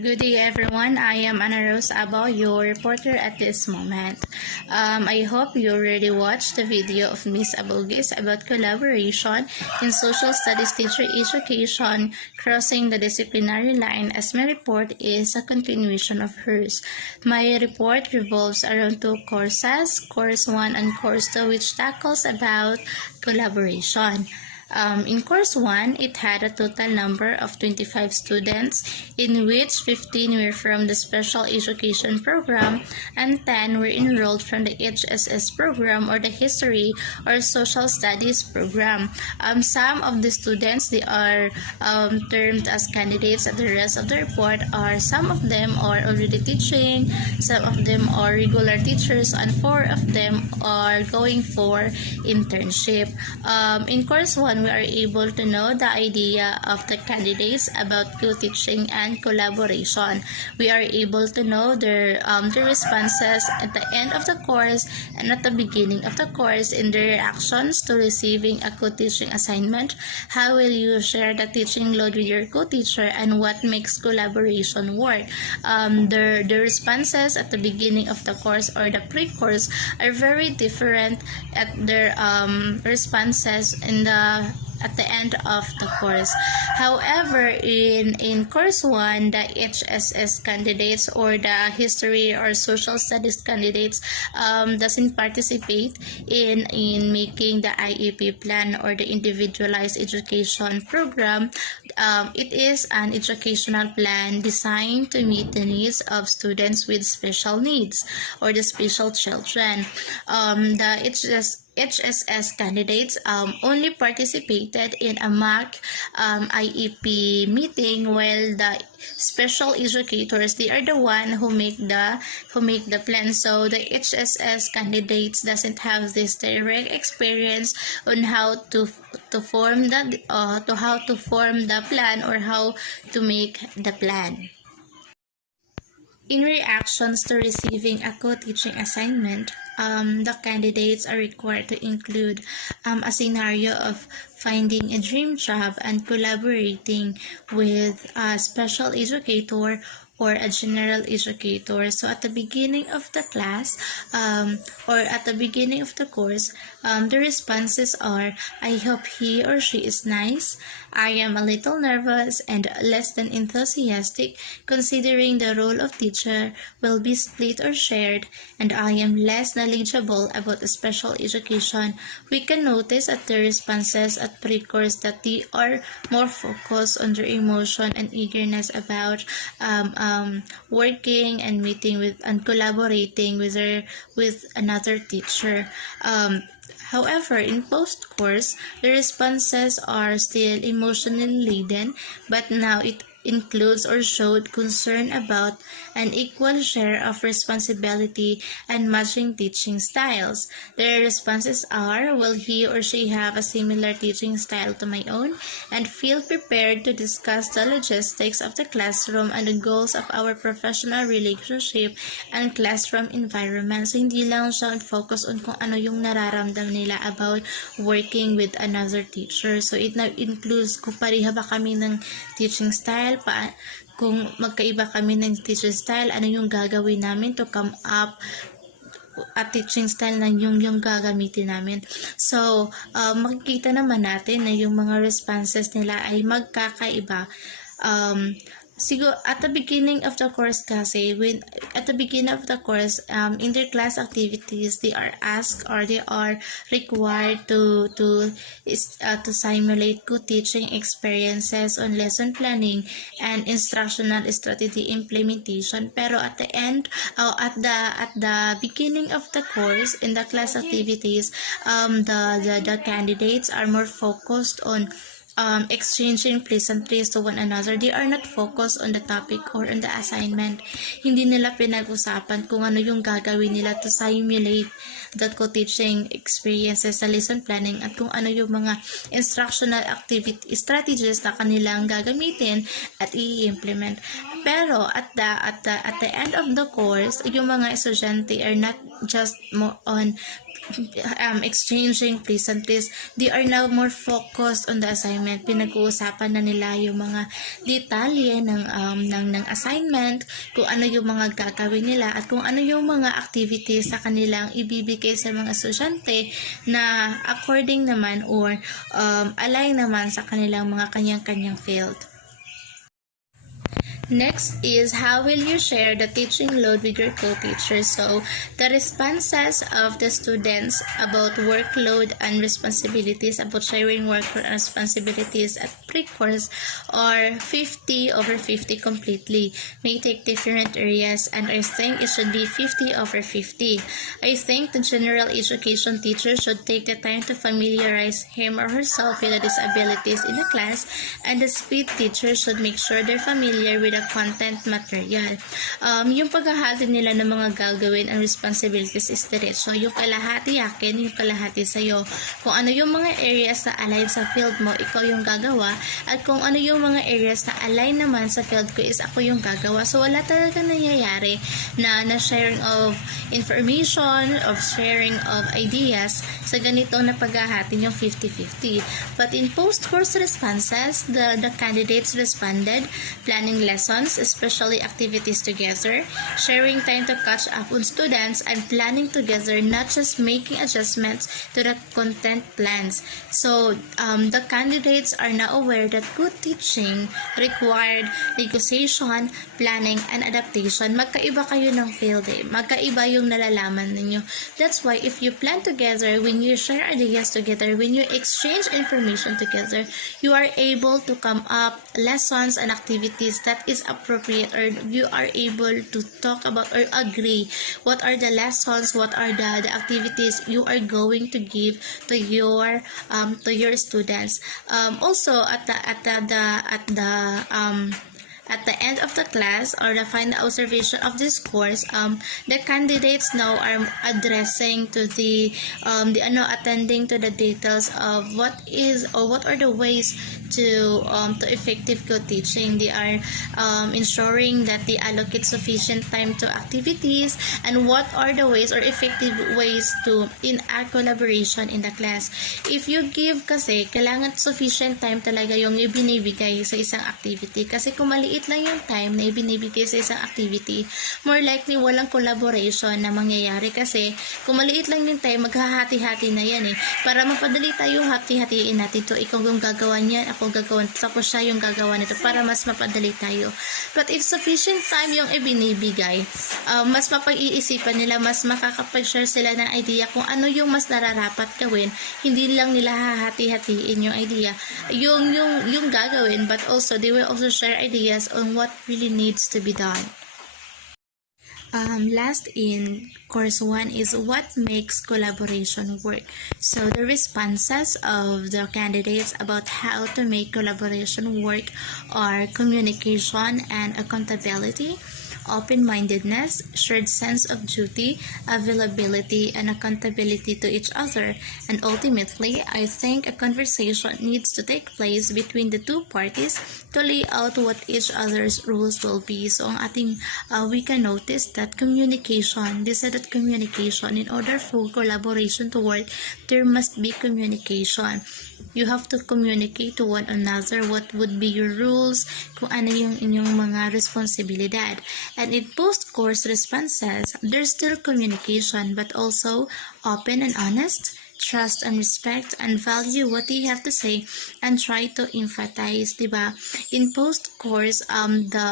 Good day, everyone. I am Ana Rose Abao, your reporter at this moment. I hope you already watched the video of Miss Abogis about collaboration in social studies teacher education, crossing the disciplinary line, as my report is a continuation of hers. My report revolves around two courses, Course 1 and Course 2, which tackles about collaboration. In Course 1, it had a total number of 25 students, in which 15 were from the Special Education Program and 10 were enrolled from the HSS program or the History or Social Studies program. Some of the students, they are termed as candidates, and the rest of the report are some of them are already teaching, some of them are regular teachers, and 4 of them are going for internship. In Course 1, we are able to know the idea of the candidates about co-teaching and collaboration. We are able to know their responses at the end of the course and at the beginning of the course in their reactions to receiving a co-teaching assignment. How will you share the teaching load with your co-teacher, and what makes collaboration work? The responses at the beginning of the course or the pre-course are very different at their responses at the end of the course. However, in Course 1, the HSS candidates or the History or Social Studies candidates doesn't participate in making the IEP plan or the Individualized Education Program. It is an educational plan designed to meet the needs of students with special needs or the special children. The HSS candidates only participated in a mock IEP meeting, while the special educators, they are the one who make the plan. So the HSS candidates doesn't have this direct experience on how to form the plan or how to make the plan. In reactions to receiving a co-teaching assignment, the candidates are required to include a scenario of finding a dream job and collaborating with a special educator or a general educator. So at the beginning of the class or at the beginning of the course, the responses are, I hope he or she is nice, I am a little nervous and less than enthusiastic considering the role of teacher will be split or shared, and I am less knowledgeable about special education. We can notice at the responses at pre-course that they are more focused on their emotion and eagerness about working and meeting with and collaborating with another teacher. However, in post-course, the responses are still emotionally laden, but now it includes or showed concern about an equal share of responsibility and matching teaching styles. Their responses are, will he or she have a similar teaching style to my own, and feel prepared to discuss the logistics of the classroom and the goals of our professional relationship and classroom environment. So, hindi lang siya focus on kung ano yung nararamdam nila about working with another teacher. So, it now includes kung pareha ba kami ng teaching style, kung magkaiba kami ng teaching style, ano yung gagawin namin to come up at teaching style na yung gagamitin namin. So, makikita naman natin na yung mga responses nila ay magkakaiba. Siguro at the beginning of the course kasi, inter-class activities, they are asked or they are required to simulate co-teaching experiences on lesson planning and instructional strategy implementation. Pero at the end, at the beginning of the course, in the class activities, the candidates are more focused on exchanging pleasantries to one another. They are not focused on the topic or on the assignment. Hindi nila pinag-usapan kung ano yung gagawin nila to simulate the co-teaching experiences sa lesson planning at kung ano yung mga instructional activity strategies na kanilang gagamitin at i-implement. Pero at the end of the course, yung mga estudyante are not just more on exchanging pleasantries. They are now more focused on the assignment. Pinag-uusapan na nila yung mga detalye ng assignment, kung ano yung mga gagawin nila at kung ano yung mga activities sa kanilang ibibigay sa mga estudyante na according naman or align naman sa kanilang mga kanyang-kanyang field. Next is, how will you share the teaching load with your co-teachers? So, the responses of the students about workload and responsibilities, about sharing work and responsibilities at pre-course are 50/50 completely. May take different areas, and I think it should be 50/50. I think the general education teacher should take the time to familiarize him or herself with the disabilities in the class, and the speed teacher should make sure they're familiar with the content material. Yung paghahati nila ng mga gagawin and responsibilities is diretso. Yung kalahati akin, yung kalahati sa'yo. Kung ano yung mga areas na align sa field mo, ikaw yung gagawa. At kung ano yung mga areas na align naman sa field ko is ako yung gagawa. So wala talaga nangyayari na sharing of information, of sharing of ideas sa ganito na paghahati yung 50/50. But in post-course responses, the candidates responded, planning lessons, especially activities together, sharing time to catch up with students, and planning together, not just making adjustments to the content plans. So, the candidates are now aware that good teaching required negotiation, planning, and adaptation. Magkaiba kayo ng field eh. Magkaiba yung nalalaman ninyo. That's why if you plan together, when you share ideas together, when you exchange information together, you are able to come up lessons and activities that is appropriate, or you are able to talk about or agree what are the lessons, what are the activities you are going to give to your students. Also at the end of the class or the final observation of this course, the candidates now are addressing to the attending to the details of what are the ways to effective good teaching. They are ensuring that they allocate sufficient time to activities, and what are the ways or effective ways to enact collaboration in the class. If you give kasi, kailangan sufficient time talaga yung ibinibigay sa isang activity. Kasi kung maliit lang yung time na ibinibigay sa isang activity, more likely walang collaboration na mangyayari kasi kung maliit lang yung time, maghahati-hati na yan eh. Para mapadali tayo, hati-hatiin natin to. Ikaw yung gagawa niyan, ako gagawa, tapos siya yung gagawa nito para mas mapadali tayo. But if sufficient time yung ibinibigay, mas mapag-iisipan nila, mas makakapag-share sila ng idea kung ano yung mas nararapat gawin. Hindi lang nila hahati-hatiin yung idea, yung gagawin, but also they will also share ideas on what really needs to be done. Last in course 1 is what makes collaboration work. So the responses of the candidates about how to make collaboration work are communication and accountability, open-mindedness, shared sense of duty, availability, and accountability to each other. And ultimately, I think a conversation needs to take place between the two parties to lay out what each other's rules will be. So, ang ating, we can notice that communication, they said that communication, in order for collaboration to work, there must be communication. You have to communicate to one another what would be your rules, kung ano yung inyong mga responsibilidad. And in post-course responses, there's still communication, but also open and honest, trust and respect, and value what they have to say, and try to empathize, diba? In post-course, the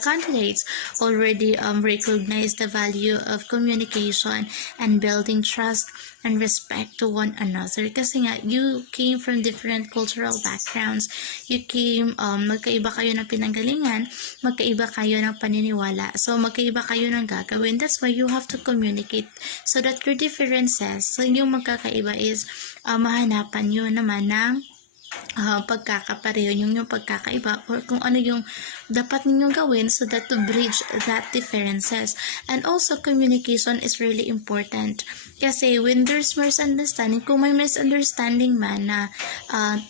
candidates already recognize the value of communication and building trust and respect to one another. Kasi nga, you came from different cultural backgrounds. You came, magkaiba kayo ng pinanggalingan, magkaiba kayo ng paniniwala. So, magkaiba kayo ng gagawin. That's why you have to communicate so that your differences, so yung magkakaiba is, mahanapan nyo naman ng pagkakapareho, yung pagkakaiba, or kung ano yung dapat ninyong gawin so that to bridge that differences. And also, communication is really important. Kasi when there's misunderstanding, kung may misunderstanding man na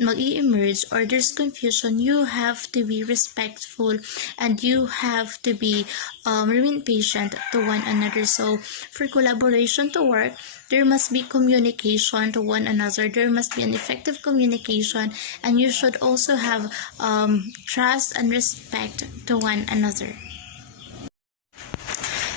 mag-i-emerge or there's confusion, you have to be respectful and you have to be remain patient to one another. So, for collaboration to work, there must be communication to one another. There must be an effective communication, and you should also have trust and respect to one another.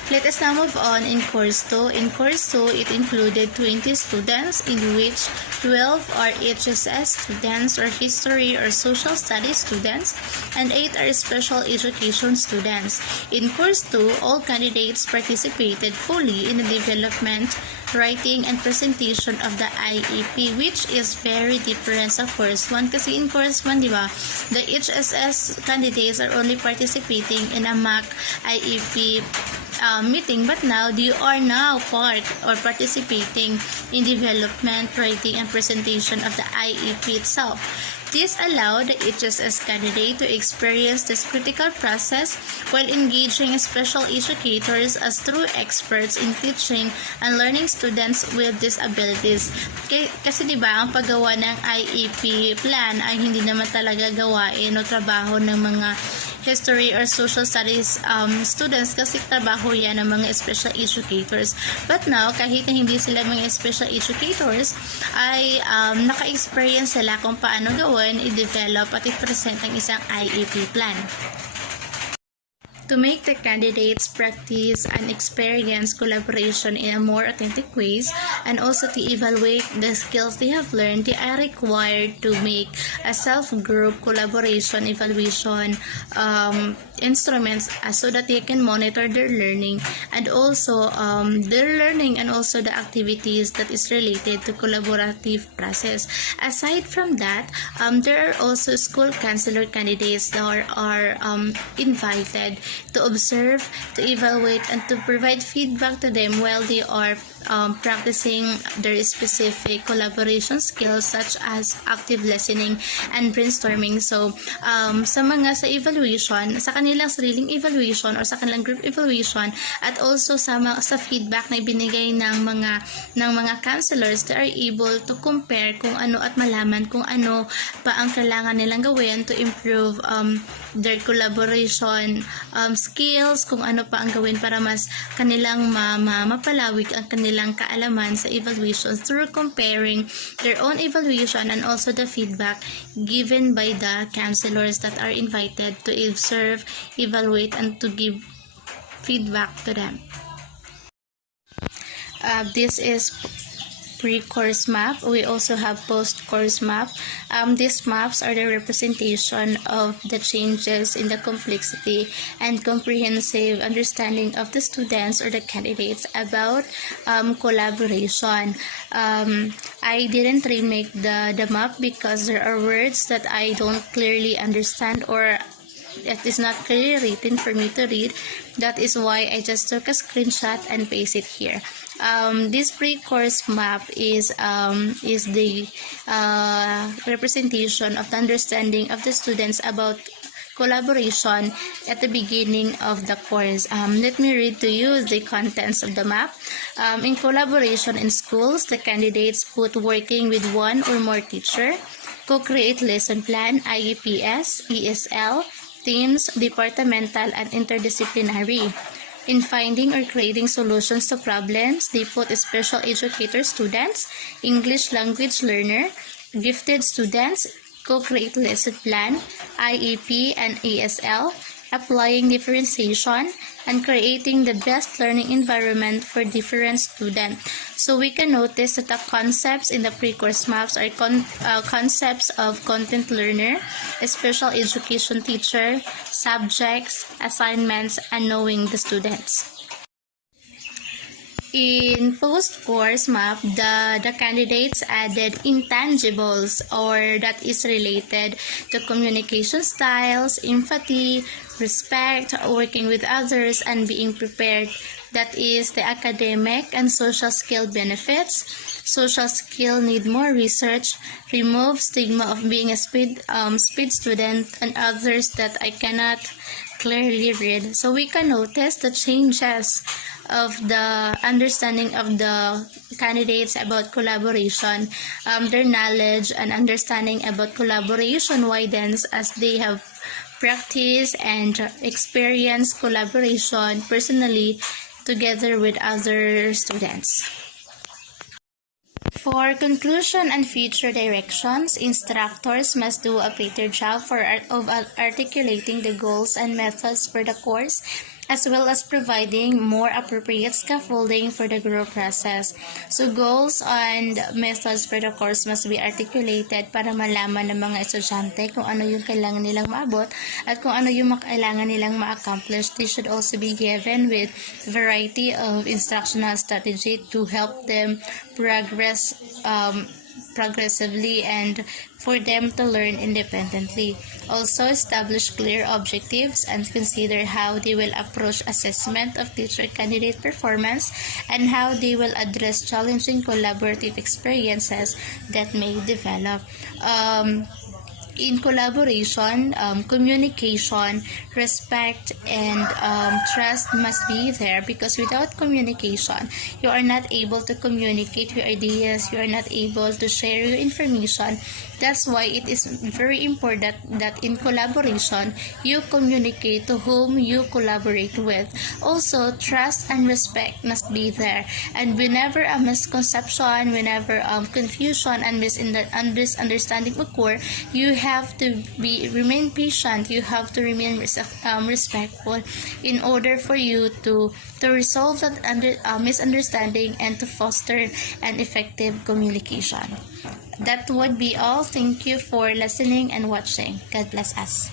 Let us now move on in Course 2. In Course 2, it included 20 students, in which 12 are HSS students or History or Social Studies students, and 8 are Special Education students. In Course 2, all candidates participated fully in the development, writing, and presentation of the IEP, which is very different sa Course 1. Kasi in Course 1, di ba, the HSS candidates are only participating in a mock IEP meeting, but now you are now part or participating in development, writing, and presentation of the IEP itself. This allowed the HSS candidate to experience this critical process while engaging special educators as true experts in teaching and learning students with disabilities. Kasi diba, ang paggawa ng IEP plan ay hindi naman talaga gawain o trabaho ng mga history or social studies students, kasi trabaho yan ng mga special educators. But now, kahit na hindi sila mga special educators, ay naka-experience sila kung paano gawin, i-develop at i-present ang isang IEP plan. To make the candidates practice and experience collaboration in a more authentic ways, and also to evaluate the skills they have learned, they are required to make a self-group collaboration evaluation instruments so that they can monitor their learning and also and also the activities that is related to collaborative process. Aside from that, there are also school counselor candidates that are invited to observe, to evaluate, and to provide feedback to them while they are practicing their specific collaboration skills such as active listening and brainstorming. So, sa evaluation, sa kanilang sariling evaluation or sa kanilang group evaluation, at also sa feedback na ibinigay ng mga counselors, they are able to compare kung ano at malaman kung ano pa ang kailangan nilang gawin to improve their collaboration skills, kung ano pa ang gawin para mas kanilang mapalawig ang kanilang kaalaman sa evaluations through comparing their own evaluation and also the feedback given by the counselors that are invited to observe, evaluate, and to give feedback to them. This is pre-course map. We also have post-course map. These maps are the representation of the changes in the complexity and comprehensive understanding of the students or the candidates about collaboration. I didn't remake the map because there are words that I don't clearly understand or it is not clearly written for me to read. That is why I just took a screenshot and paste it here. This pre-course map is the representation of the understanding of the students about collaboration at the beginning of the course. Let me read to you the contents of the map. In collaboration in schools, the candidates put working with one or more teacher, co-create lesson plan, IEPS, ESL, teams, departmental, and interdisciplinary. In finding or creating solutions to problems, they put special educator students, English language learner, gifted students, co-create lesson plan, IEP, and ESL, applying differentiation, and creating the best learning environment for different students. So we can notice that the concepts in the pre-course maps are concepts of content learner, special education teacher, subjects, assignments, and knowing the students. In post-course map, the candidates added intangibles, or that is related to communication styles, empathy, respect, working with others, and being prepared That is the academic and social skill benefits. Social skill need more research, remove stigma of being a speed student, and others that I cannot clearly read. So we can notice the changes of the understanding of the candidates about collaboration. Their knowledge and understanding about collaboration widens as they have practiced and experienced collaboration personally together with other students. For conclusion and future directions, instructors must do a better job of articulating the goals and methods for the course, as well as providing more appropriate scaffolding for the group process. So goals and methods for the course must be articulated para malaman ng mga estudyante kung ano yung kailangan nilang maabot at kung ano yung kailangan nilang ma-accomplish. They should also be given with variety of instructional strategy to help them progressively and for them to learn independently. Also, establish clear objectives and consider how they will approach assessment of teacher candidate performance and how they will address challenging collaborative experiences that may develop. In collaboration, communication, respect, and trust must be there, because without communication, you are not able to communicate your ideas, you are not able to share your information. That's why it is very important that in collaboration, you communicate to whom you collaborate with. Also, trust and respect must be there. And whenever a misconception, whenever confusion and misunderstanding occur, you have to remain patient. You have to remain respectful in order for you to resolve that misunderstanding and to foster an effective communication. That would be all. Thank you for listening and watching. God bless us.